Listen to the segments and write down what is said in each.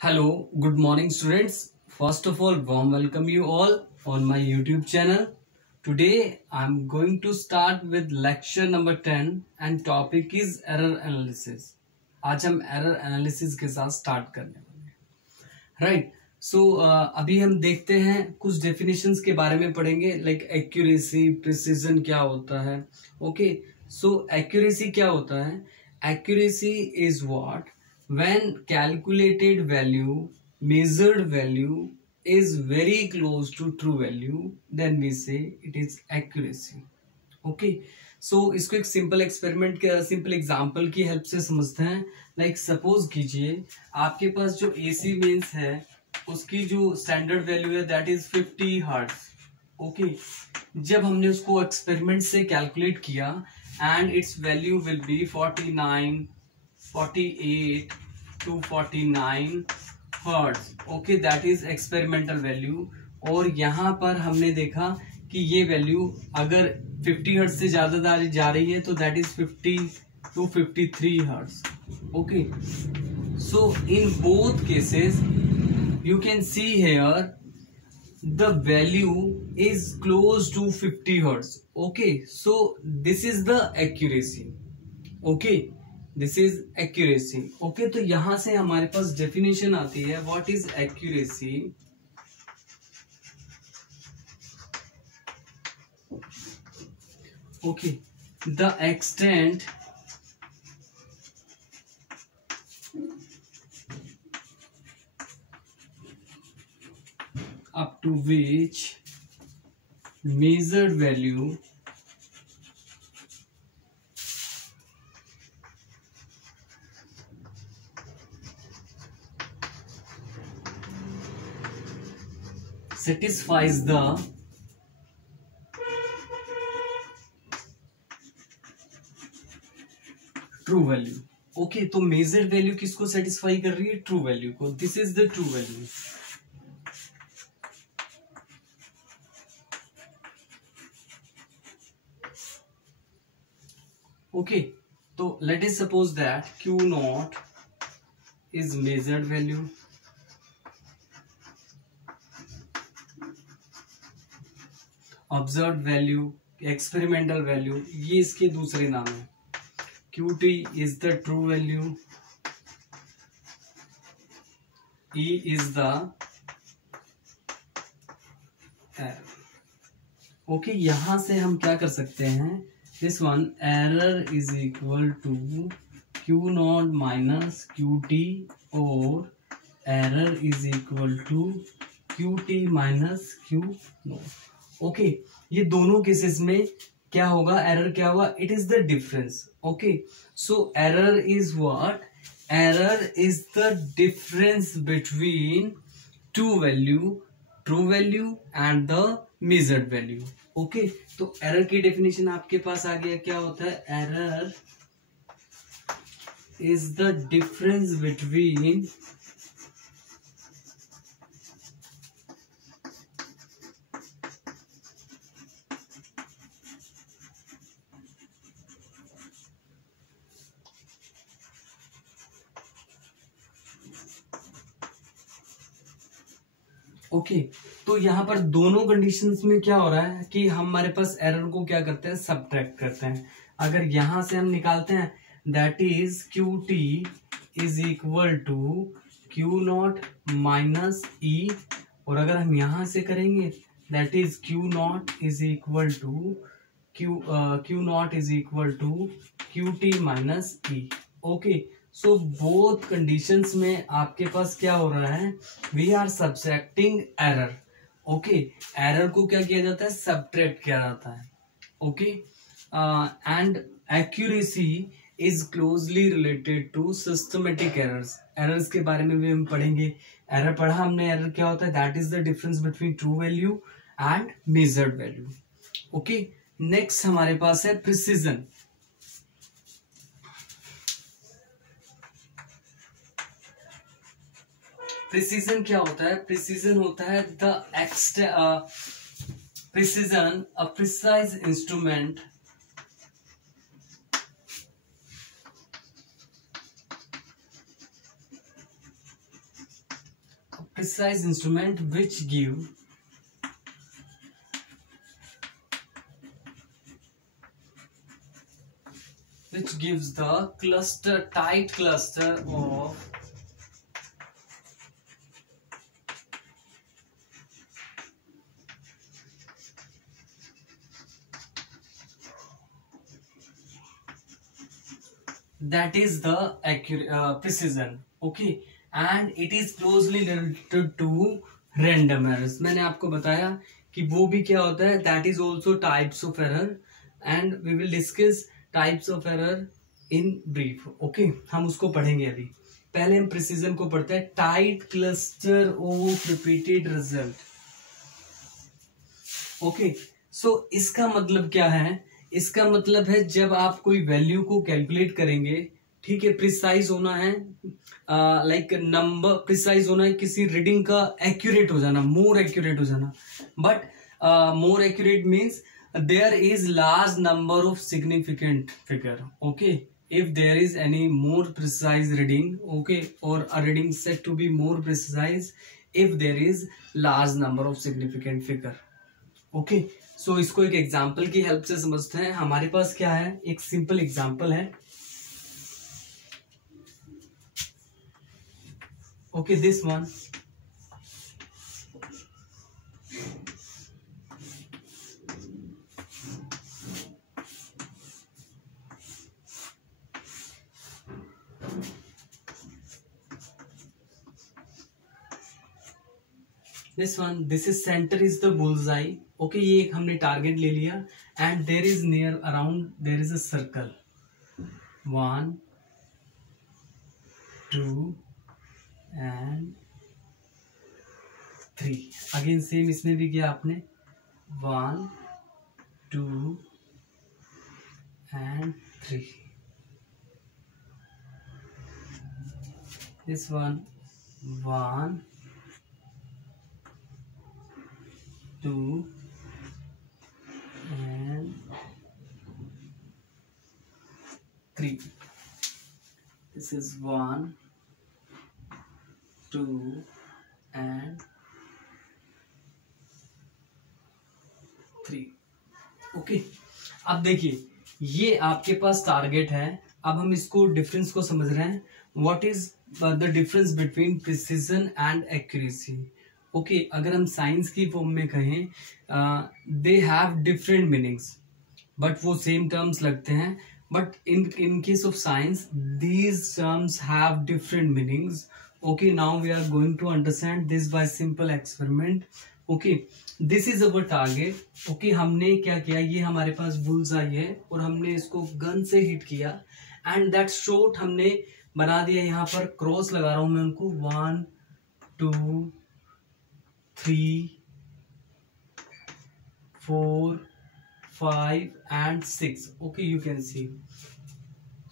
Hello, good morning students. First of all, warm welcome you all on my YouTube channel. Today I'm going to start with lecture number 10 and topic is error analysis. आज हम error analysis के साथ start करने वाले हैं. Right. So अभी हम देखते हैं कुछ definitions के बारे में पढ़ेंगे like accuracy, precision क्या होता है. Okay. So accuracy क्या होता है? Accuracy is what? When calculated value, measured value is very close to true value, then we say it is accuracy. Okay. So इसको एक सिंपल एक्सपेरिमेंट के सिंपल एग्जांपल की हेल्प से समझते हैं. लाइक सपोज कीजिए आपके पास जो AC मेंस है उसकी जो स्टैंडर्ड वैल्यू है दैट इज 50 हर्ट्ज. ओके. जब हमने उसको एक्सपेरिमेंट से कैलकुलेट किया and it's value will be 49, 48 to 49 hertz. Okay, that is experimental value. और यहाँ पर हमने देखा कि ये वैल्यू अगर 50 हर्ट्ज से ज्यादा जा रही है तो that is 50 to 53 hertz. Okay. So in both cases you can see here the value is close to 50 hertz. Okay, so this is the accuracy. Okay, this is accuracy. Okay, तो यहां से हमारे पास definition आती है what is accuracy. Okay, the extent up to which measured value satisfies the true value. Okay, तो measured value किसको satisfy कर रही है? ट्रू वैल्यू को. This is the true value. Okay, तो let us suppose that Q not is measured value. Observe value, experimental value, ये इसके दूसरे नाम है. QT is the true value. E is the error. Okay, यहां से हम क्या कर सकते हैं? This one error is equal to Q not minus QT और error is equal to QT minus Q nought. Okay, ये दोनों केसेस में क्या होगा? एरर क्या होगा? It is the difference. Okay, so error is what? Error is the difference between two value, true value and the measured value. Okay, तो error की definition आपके पास आ गया. क्या होता है? Error is the difference between okay. तो यहाँ पर दोनों कंडीशंस में क्या हो रहा है कि हमारे पास एरर को क्या करते हैं? सब्ट्रैक्ट करते हैं. अगर यहां से हम निकालते हैं that is QT is equal to Q not minus E. और अगर हम यहां से करेंगे that is Q not is equal to Q not is equal to QT minus E. Okay, so both conditions में आपके पास क्या हो रहा है? We are subtracting error. Okay, error को क्या किया जाता है? सब्ट्रैक्ट किया जाता है. Okay, and accuracy is closely related to systematic errors. Errors के बारे में भी हम पढ़ेंगे. एरर पढ़ा हमने. एरर क्या होता है? That is the difference between true value and measured value. Okay, next हमारे पास है प्रिसीजन. प्रिसीजन क्या होता है? प्रिसीजन होता है precision a precise instrument precise instrument which gives the tight cluster of that is the precision. Okay, and it is closely related to random errors. मैंने आपको बताया कि वो भी क्या होता है, that is also types of error and we will discuss types of error in brief. Okay, हम उसको पढ़ेंगे अभी. पहले हम precision को पढ़ते हैं. Tight cluster of repeated result. Okay, so इसका मतलब क्या है? इसका मतलब है जब आप कोई वैल्यू को कैलकुलेट करेंगे, ठीक है, प्रिसाइज होना है, लाइक नंबर प्रिसाइज होना है, किसी रीडिंग का एक्यूरेट हो जाना, मोर एक्यूरेट हो जाना. But more accurate means there is large number of significant figure. Okay, if there is any more precise reading, okay, or a reading said to be more precise if there is large number of significant figure. Okay, so इसको एक example की help से समझते हैं. हमारे पास क्या है, एक सिंपल एग्जाम्पल है. Okay, this one. This one, this is centre is the bullseye. Okay, ये एक हमने टारगेट ले लिया and there is near around there is a circle 1 2 and 3. Again same इसमें भी किया आपने 1 2 and 3. This one 1 2 and 3. This is 1 2 and 3. Okay, अब देखिए ये आपके पास टारगेट है. अब हम इसको डिफरेंस को समझ रहे हैं. What is the difference between precision and accuracy. Okay, अगर हम साइंस की फॉर्म में कहें, they have different meanings but वो सेम टर्म्स लगते हैं. But in case of science these terms have different meanings. Okay, now we are going to understand this by simple experiment. Okay, this is our target. Okay, हमने क्या किया, ये हमारे पास bullseye है और हमने इसको गन से हिट किया एंड दैट शॉट हमने बना दिया. यहाँ पर क्रॉस लगा रहा हूं मैं उनको 1 2 3 4 5 and 6. Okay, you can see.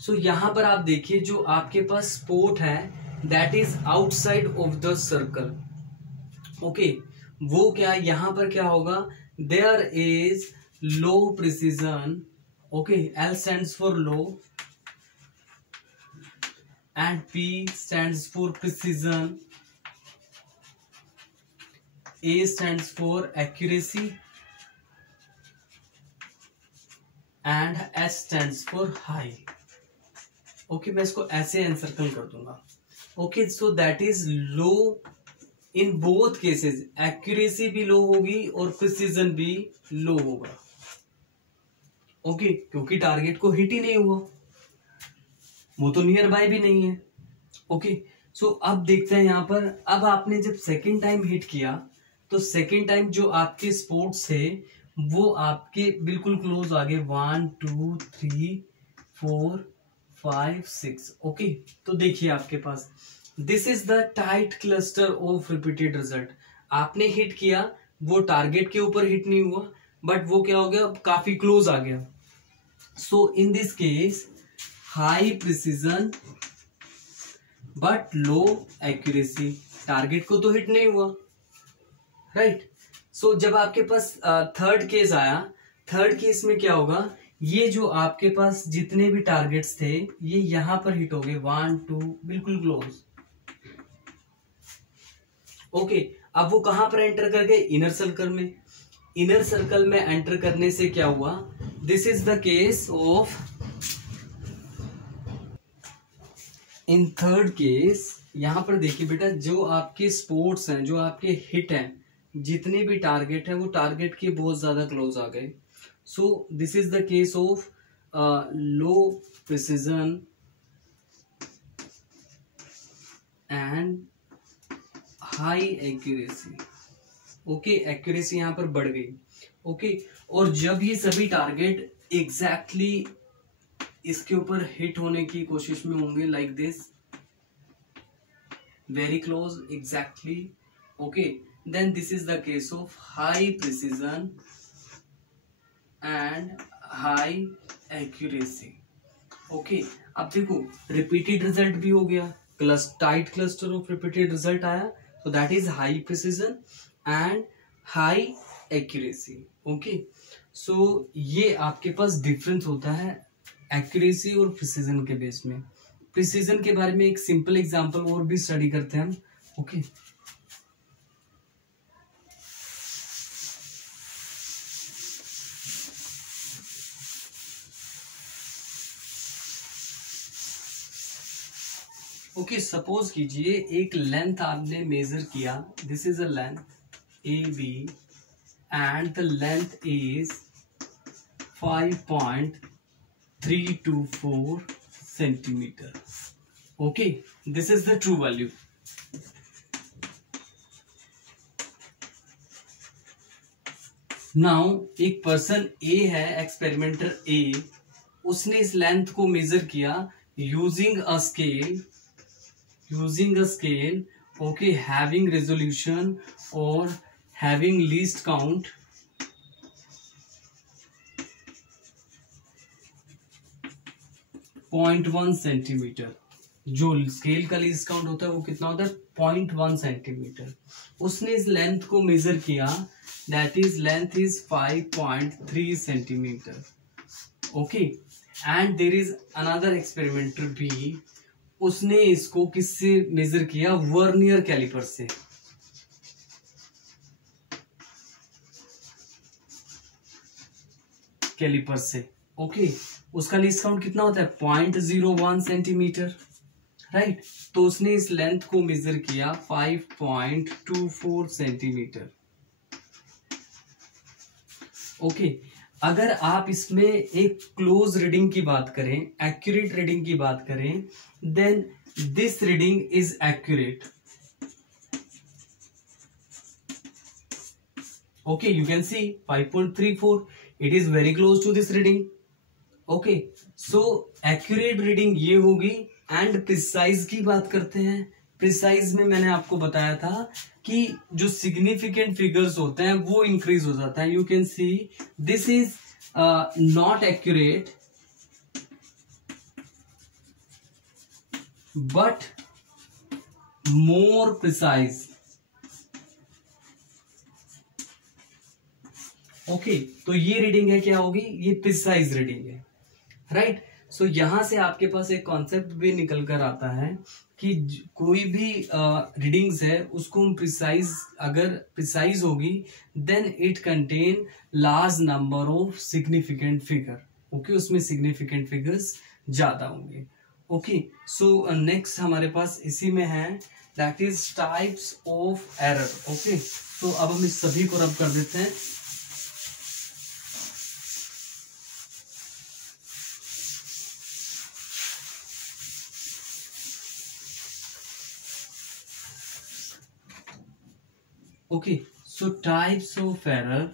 So यहां पर आप देखिए जो आपके पास स्पॉट है that is outside of the circle. Okay, वो क्या, यहां पर क्या होगा, there is low precision. Okay, L stands for low and P stands for precision. A stands for accuracy and S stands for high. Okay, मैं इसको ऐसे encircle कर दूंगा. Okay, so that is low in both cases. Accuracy भी लो होगी और precision भी लो होगा. Okay, क्योंकि टारगेट को हिट ही नहीं हुआ, वो तो नियर बाय भी नहीं है. Okay, so अब देखते हैं यहाँ पर. अब आपने जब सेकेंड टाइम हिट किया तो सेकेंड टाइम जो आपके स्पोर्ट्स थे वो आपके बिल्कुल क्लोज आ गए 1 2 3 4 5 6. ओके, तो देखिए आपके पास this is the tight cluster of repeated result. आपने हिट किया, वो टारगेट के ऊपर हिट नहीं हुआ बट वो क्या हो गया, काफी क्लोज आ गया. So in this case high precision but low accuracy. Target को तो हिट नहीं हुआ, राइट. सो जब आपके पास थर्ड केस आया, थर्ड केस में क्या होगा, ये जो आपके पास जितने भी टारगेट्स थे ये यहां पर हिट हो गए 1 2, बिल्कुल क्लोज. ओके, अब वो कहां पर एंटर कर गए? इनर सर्कल में। इनर सर्कल में एंटर करने से क्या हुआ? This is the case of, in third case. यहां पर देखिए बेटा, जो आपके स्पोर्ट्स हैं, जो आपके हिट हैं, जितने भी टारगेट है वो टारगेट के बहुत ज्यादा क्लोज आ गए। So this is the case of low precision and high accuracy. Okay, accuracy यहां पर बढ़ गई। ओके, और जब ये सभी टारगेट एग्जैक्टली इसके ऊपर हिट होने की कोशिश में होंगे, like this, very close, exactly. Okay, then this is the case of high precision and high accuracy. Okay, अब देखो रिपीटेड रिजल्ट भी हो गया, tight cluster of repeated result आया, so that is high precision and high accuracy. Okay, so ये आपके पास difference होता है एक्यूरेसी और प्रिसीजन के बेस में। प्रिसीजन के बारे में एक सिंपल एग्जांपल और भी स्टडी करते हैं हम। ओके, ओके, सपोज कीजिए एक लेंथ आपने मेजर किया, this is a length A B and the length is 5.324 centimetre. Okay, this is the true value. Now एक पर्सन ए है, एक्सपेरिमेंटर ए, उसने इस लेंथ को मेजर किया using a scale, okay, having resolution or having least count 0.1 centimetre. जो scale का least count होता है वो कितना होता है? 0.1 सेंटीमीटर। उसने इस लेंथ को मेजर किया, that is length is 5.3 centimetre. Okay, and there is another experimenter B, उसने इसको किससे मेजर किया? वर्नियर कैलिपर से। कैलिपर से। ओके, उसका लीस्ट काउंट कितना होता है? 0.01 सेंटीमीटर, राइट। तो उसने इस लेंथ को मेजर किया 5.24 सेंटीमीटर। ओके, अगर आप इसमें एक क्लोज रीडिंग की बात करें, एक्यूरेट रीडिंग की बात करें, then this reading is accurate. Okay, you can see 5.34, it is very close to this reading. Okay, so accurate reading ये होगी। एंड प्रिसाइज की बात करते हैं। प्रिसाइज में मैंने आपको बताया था कि जो सिग्निफिकेंट फिगर्स होते हैं वो इंक्रीज हो जाता है। You can see this is not accurate but more precise. Okay, तो ये रीडिंग है, क्या होगी? ये प्रिसाइज रीडिंग है, राइट। सो यहां से आपके पास एक कॉन्सेप्ट भी निकल कर आता है कि कोई भी रीडिंग्स है उसको हम प्रिसाइज, अगर प्रिसाइज होगी then it contain large number of significant figure. Okay, उसमें सिग्निफिकेंट फिगर्स ज्यादा होंगे। ओके, सो नेक्स्ट हमारे पास इसी में है, that is types of error. Okay, तो अब हम इस सभी को रब कर देते हैं। Okay, so types of error.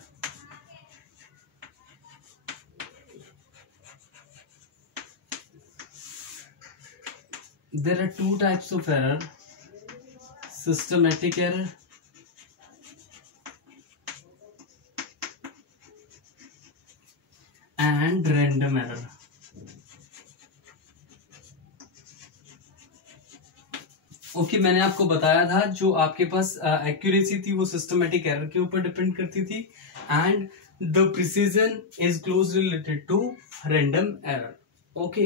There are two types of error: systematic error and random error. Okay, मैंने आपको बताया था जो आपके पास एक्यूरेसी थी वो सिस्टमेटिक एरर के ऊपर डिपेंड करती थी, and the precision is close related to random error. Okay,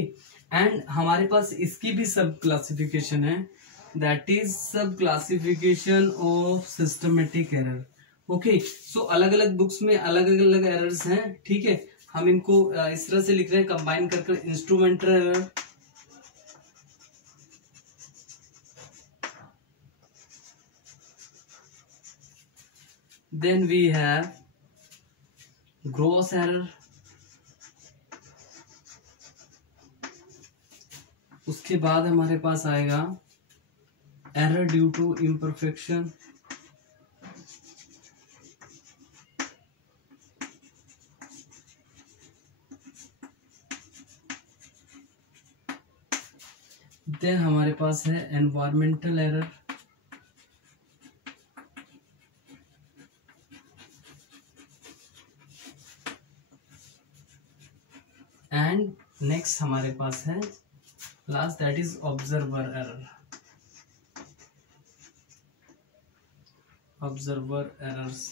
and हमारे पास इसकी भी सब क्लासिफिकेशन है। That is sub classification of systematic error. Okay, so अलग अलग बुक्स में अलग अलग एरर्स हैं, ठीक है। हम इनको इस तरह से लिख रहे हैं कंबाइन कर instrumental error, then we have gross error, उसके बाद हमारे पास आएगा error due to imperfection, then हमारे पास है एनवायरमेंटल एरर, एंड नेक्स्ट हमारे पास है last, that is observer error, observer errors.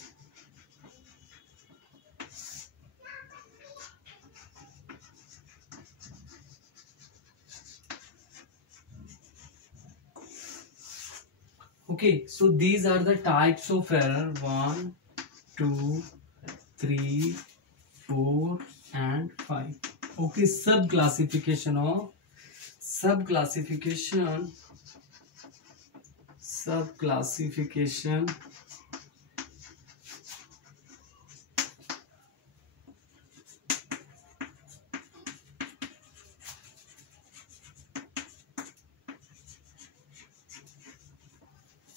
Okay, so these are the types of error 1, 2, 3, 4 and 5. Okay, sub classification.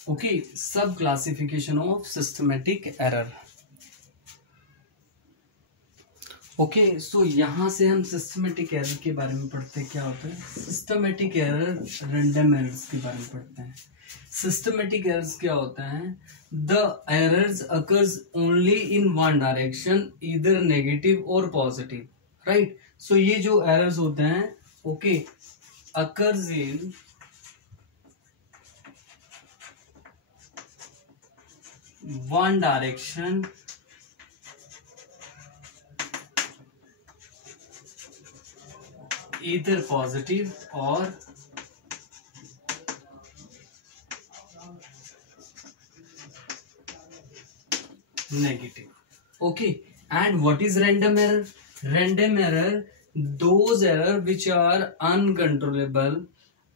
Okay, sub classification of systematic error. Okay, so यहाँ से हम systematic error के बारे में पढ़ते हैं। क्या होता है सिस्टमेटिक एरर? रैंडम एरर्स के बारे में पढ़ते हैं। सिस्टमेटिक एरर्स क्या होता है? The errors occurs only in one direction, इधर नेगेटिव और पॉजिटिव, राइट। सो ये जो एरर्स होते हैं, okay, occurs in one direction, either positive or negative. Okay, and what is random error? Random error, those error which are uncontrollable,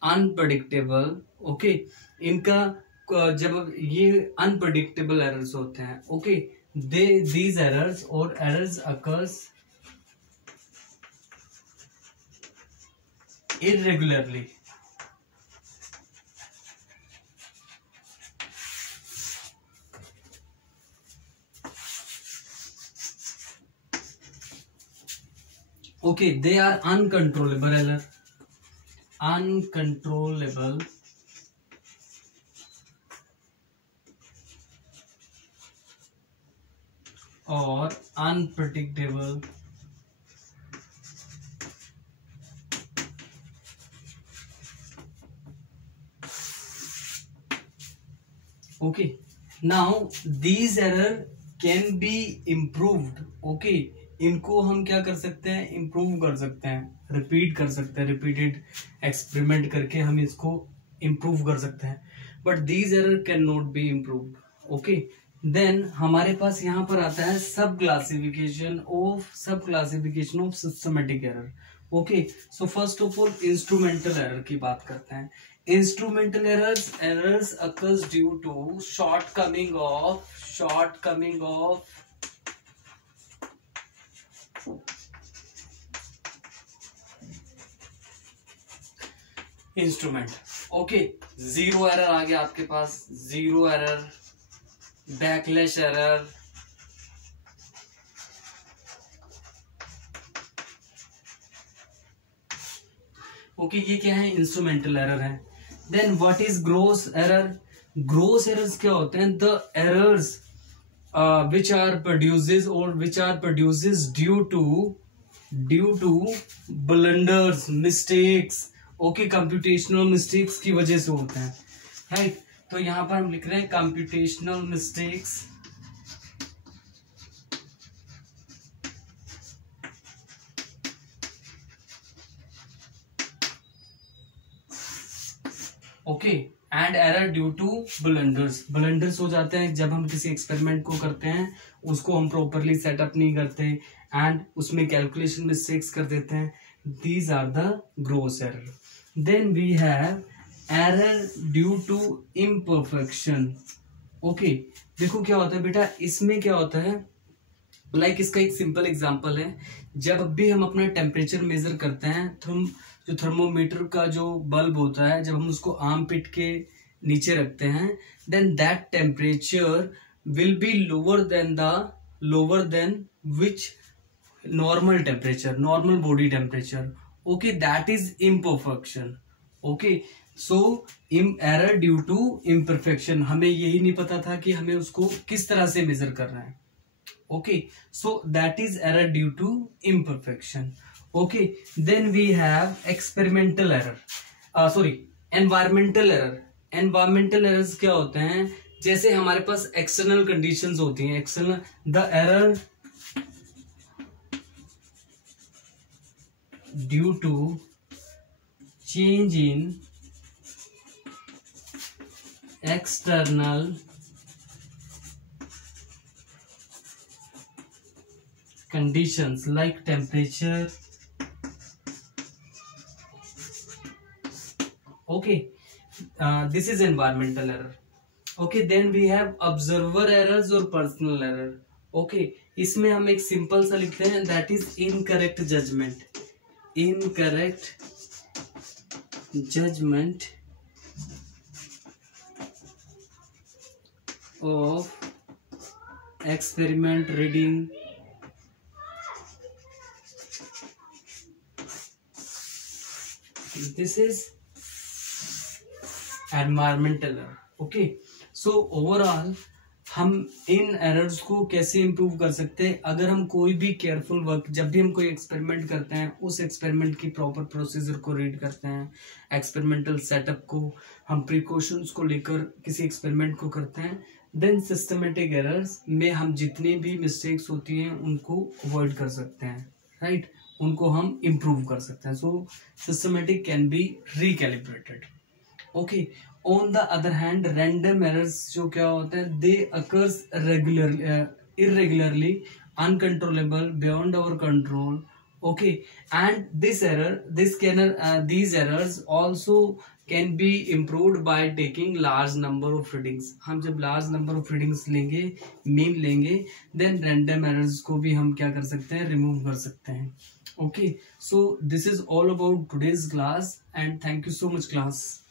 unpredictable. Okay, इनका जब ये unpredictable errors होते हैं, okay, these errors or errors occurs irregularly. Okay, they are uncontrollable error, uncontrollable or unpredictable. Okay, now these error can be improved. Okay, इनको हम क्या कर सकते हैं? इम्प्रूव कर सकते हैं, रिपीट कर सकते हैं, रिपीटेड एक्सपेरिमेंट करके हम इसको इम्प्रूव कर सकते हैं, but these error can not be improved. Okay, then हमारे पास यहाँ पर आता है सब classification of systematic error. Okay, so first of all instrumental error की बात करते हैं. Instrumental errors occurs due to shortcoming of instrument. Okay, zero error आ गया आपके पास, zero error, backlash error, okay, ये क्या है? इंस्ट्रूमेंटल एरर है. Then what is gross error? Gross errors क्या होते हैं? The errors which are produces due to blunders, mistakes. Okay, computational mistakes की वजह से होते हैं, राइट. तो यहां पर हम लिख रहे हैं computational mistakes. Okay, and error due to blunders, blunders हो जाते हैं जब हम किसी एक्सपेरिमेंट को करते हैं, उसको हम प्रॉपरली सेटअप नहीं करते एंड उसमें कैलकुलेशन मिस्टेक्स कर देते हैं. These are the gross error. Then we have error due to imperfection. Okay, देखो क्या होता है बेटा, इसमें क्या होता है, लाइक इसका एक सिंपल एग्जांपल है. जब भी हम अपना टेम्परेचर मेजर करते हैं तो हम जो थर्मोमीटर का जो बल्ब होता है, जब हम उसको आर्म पिट के नीचे रखते हैं, then that temperature will be lower than which normal temperature, normal body temperature. Okay, that is imperfection. Okay, so error due to imperfection, हमें यही नहीं पता था कि हमें उसको किस तरह से मेजर करना है. Okay, so that is error due to imperfection. Okay, then we have experimental error. Environmental error. Environmental errors क्या होते हैं, जैसे हमारे पास external conditions होती हैं. The error due to change in external conditions like temperature. Okay, this is environmental error. Okay, then we have observer errors or personal error. Okay, इसमें हम एक सिंपल सा लिखते हैं, that is incorrect judgment. Incorrect judgment of experiment reading this is environmental error. Okay, so overall हम इन errors को कैसे improve कर सकते हैं, अगर हम कोई भी केयरफुल वर्क, जब भी हम कोई एक्सपेरिमेंट करते हैं, उस एक्सपेरिमेंट की प्रॉपर प्रोसीजर को रीड करते हैं, एक्सपेरिमेंटल सेटअप को, हम प्रिकॉशंस को लेकर किसी एक्सपेरिमेंट को करते हैं, देन सिस्टमेटिक एरर्स में हम जितनी भी मिस्टेक्स होती हैं उनको अवॉइड कर सकते हैं, राइट, उनको हम इम्प्रूव कर सकते हैं. So systematic can be recalibrated. Okay, on the other hand random errors जो क्या होते हैं, they occurs irregularly, uncontrollable, beyond our control. Okay, and these errors also can be improved by taking large number of readings. हम जब large number of readings लेंगे, mean लेंगे, then random errors को भी हम क्या कर सकते हैं, रिमूव कर सकते हैं. Okay, so this is all about today's class and thank you so much class.